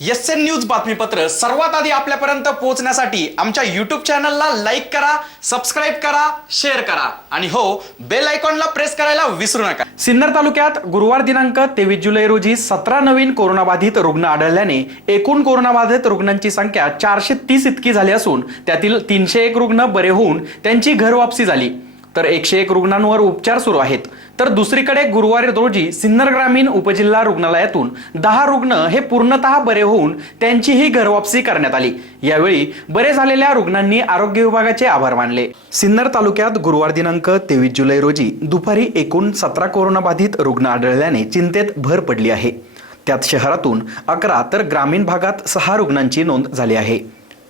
S N news बातमीपत्र सर्वात आधी आपल्यापर्यंत पोहोचण्यासाठी आमच्या युट्यूब चॅनलला लाईक करा सबस्क्राईब करा शेअर करा. आणि हो बेल आयकॉनला प्रेस करायला विसरू नका. सिन्नर तालुक्यात गुरुवार दिनांक तेवीस जुलै रोजी सतरा नवीन कोरोनाबाधित रुग्ण आढळल्याने एकूण कोरोनाबाधित रुग्णांची संख्या चारशे तीस इतकी झाली असून त्यातील तीनशे एक रुग्ण बरे होऊन त्यांची घरवापसी झाली. तर एकशे एक रुग्णांवर उपचार सुरू आहेत. तर दुसरीकडे गुरुवारी रोजी सिन्नर ग्रामीण उपजिल्हा रुग्णालयातून दहा रुग्ण हे पूर्णतः बरे होऊन त्यांचीही घरवापसी करण्यात आली. यावेळी बरे झालेल्या रुग्णांनी आरोग्य विभागाचे आभार मानले. सिन्नर तालुक्यात गुरुवार दिनांक तेवीस जुलै रोजी दुपारी एकूण सतरा कोरोनाबाधित रुग्ण आढळल्याने चिंतेत भर पडली आहे. त्यात शहरातून अकरा तर ग्रामीण भागात सहा रुग्णांची नोंद झाली आहे.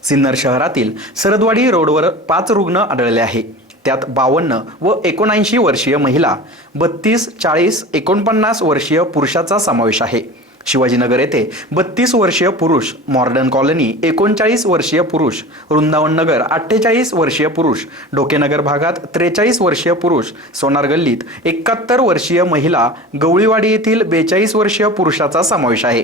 सिन्नर शहरातील सरदवाडी रोडवर पाच रुग्ण आढळले आहे. त्यात बावन्न व एकोणऐंशी वर्षीय महिला बत्तीस चाळीस एकोणपन्नास वर्षीय पुरुषाचा समावेश आहे. शिवाजीनगर येथे बत्तीस वर्षीय पुरुष मॉर्डन कॉलनी एकोणचाळीस वर्षीय पुरुष वृंदावन नगर अठ्ठेचाळीस वर्षीय पुरुष डोकेनगर भागात त्रेचाळीस वर्षीय पुरुष सोनार गल्लीत एकाहत्तर वर्षीय महिला गवळीवाडी येथील बेचाळीस वर्षीय पुरुषाचा समावेश आहे.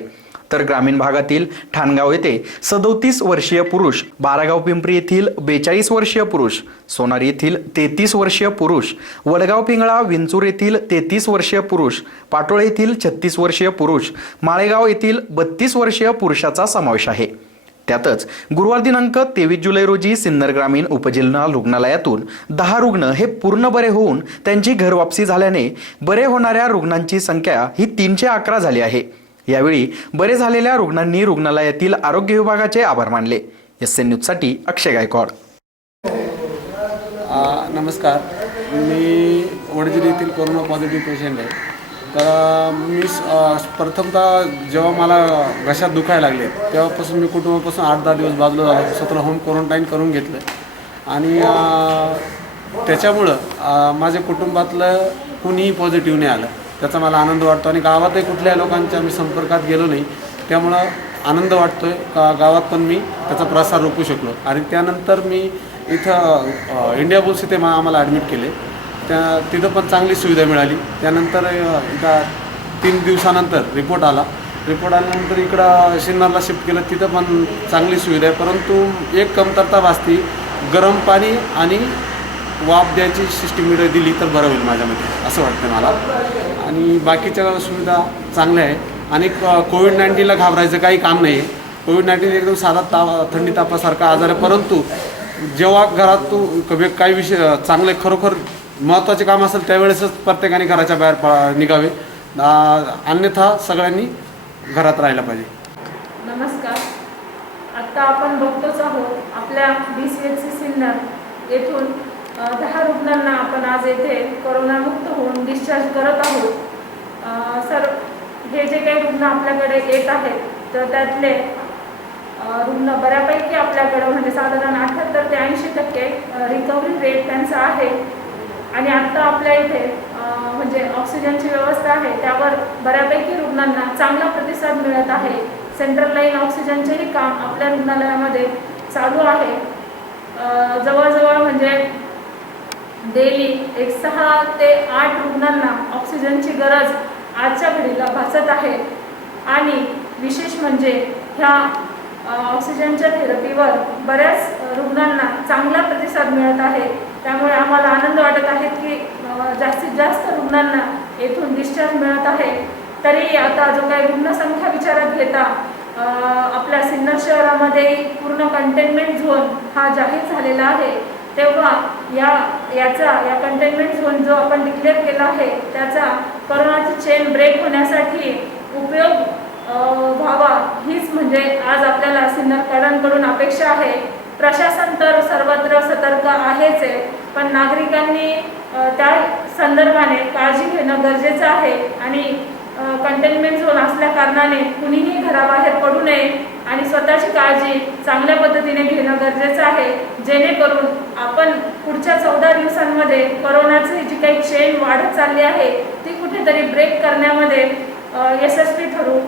तर ग्रामीण भागातील ठाणगाव येथे सदोतीस वर्षीय पुरुष बारागाव पिंपरी येथील बेचाळीस वर्षीय पुरुष सोनार येथील तेहतीस वर्षीय पुरुष वडगाव पिंगळा विंचूर येथील तेहतीस वर्षीय पुरुष पाटोळे येथील छत्तीस वर्षीय पुरुष माळेगाव येथील बत्तीस वर्षीय पुरुषाचा समावेश आहे. त्यातच गुरुवार दिनांक तेवीस जुलै रोजी सिन्नर ग्रामीण उपजिल्हा रुग्णालयातून दहा रुग्ण हे पूर्ण बरे होऊन त्यांची घरवापसी झाल्याने बरे होणाऱ्या रुग्णांची संख्या ही तीनशे अकरा झाली आहे. यावेळी बरे झालेल्या रुग्णांनी रुग्णालयातील आरोग्य विभागाचे आभार मानले. एस एन न्यूजसाठी अक्षय गायकवाड. नमस्कार. मी वडजिरी येथील कोरोना पॉझिटिव्ह पेशंट आहे. तर मी प्रथमतः जेव्हा मला घशात दुखायला लागले तेव्हापासून मी कुटुंबापासून आठ दहा दिवस बाजूला झालो. स्वतःला होम क्वारंटाईन करून घेतलं. आणि त्याच्यामुळं माझ्या कुटुंबातलं कुणीही पॉझिटिव्ह नाही आलं. त्याचा मला आनंद वाटतो. आणि गावातही कुठल्या लोकांच्या मी संपर्कात गेलो नाही. त्यामुळं आनंद वाटतो आहे का गावात पण मी त्याचा प्रसार रोखू शकलो. आणि त्यानंतर मी इथं इंडिया बुल्स इथे मा आम्हाला ॲडमिट केले. त्या तिथं पण चांगली सुविधा मिळाली. त्यानंतर अ, इथं तीन दिवसानंतर रिपोर्ट आला. रिपोर्ट आल्यानंतर इकडं सिन्नरला शिफ्ट केलं. तिथं पण चांगली सुविधा आहे. परंतु एक कमतरता भासती. गरम पाणी आणि वाफ द्यायची सिस्टीम दिली तर बरं होईल माझ्यामध्ये असं वाटतं मला. आणि बाकीच्या सुविधा चांगल्या आहे आणि कोविड नाईन्टीनला घाबरायचं काही काम नाही आहे कोविड नाईन्टीन एकदम साधा ताप थंडी तापासारखा आजार आहे. परंतु जेव्हा घरात तू काही विषय चांगले खरोखर महत्त्वाचे काम असेल त्यावेळेसच प्रत्येकाने घराच्या बाहेर पा निघावे. अन्यथा सगळ्यांनी घरात राहायला पाहिजे. नमस्कार. आत्ता आपण बघतोच आहोत आपल्या B C H C Sinnar येथून दहा रुग्णांना आपण आज येथे करोनामुक्त होऊन डिस्चार्ज करत आहोत. सर हे जे काही रुग्ण आपल्याकडे येत आहेत तर त्यातले रुग्ण बऱ्यापैकी आपल्याकडं म्हणजे साधारण अठ्ठ्याहत्तर ते ऐंशी टक्के रिकव्हरी रेट त्यांचा आहे. आणि आत्ता आपल्या इथे म्हणजे ऑक्सिजनची व्यवस्था आहे त्यावर बऱ्यापैकी रुग्णांना चांगला प्रतिसाद मिळत आहे. सेंट्रल लाईन ऑक्सिजनचेही काम आपल्या रुग्णालयामध्ये चालू आहे. जवळ डेली एक सहा ते आठ रुग्णांना ऑक्सिजनची गरज आजच्या घडीला भासत आहे. आणि विशेष म्हणजे ह्या ऑक्सिजनच्या थेरपीवर बऱ्याच रुग्णांना चांगला प्रतिसाद मिळत आहे. त्यामुळे आम्हाला आनंद वाटत आहे की जास्तीत जास्त रुग्णांना येथून डिस्चार्ज मिळत आहे. तरी आता जो काही रुग्णसंख्या विचारात घेता आपल्या सिन्नर शहरामध्ये पूर्ण कंटेनमेंट झोन हा जाहीर झालेला आहे. तेव्हा या याचा या कंटेनमेंट झोन जो आपण डिक्लेअर केला आहे त्याचा करोनाची चेन ब्रेक होण्यासाठी उपयोग व्हावा हीच म्हणजे आज आपल्याला सिन्नरकरांकडून अपेक्षा आहे. प्रशासन तर सर्वत्र सतर्क आहेच आहे पण नागरिकांनी त्या संदर्भाने काळजी घेणं गरजेचं आहे आणि कंटेनमेंट झोन असल्या कारणाने कुणीही घराबाहेर पडू नये आणि स्वतःची काळजी चांगल्या पद्धतीने घेणं गरजेचं आहे. जेणेकरून आपण पुढच्या चौदा दिवसांमध्ये करोनाची जी काही चेन वाढत चालली आहे ती कुठेतरी ब्रेक करण्यामध्ये यशस्वी ठरू.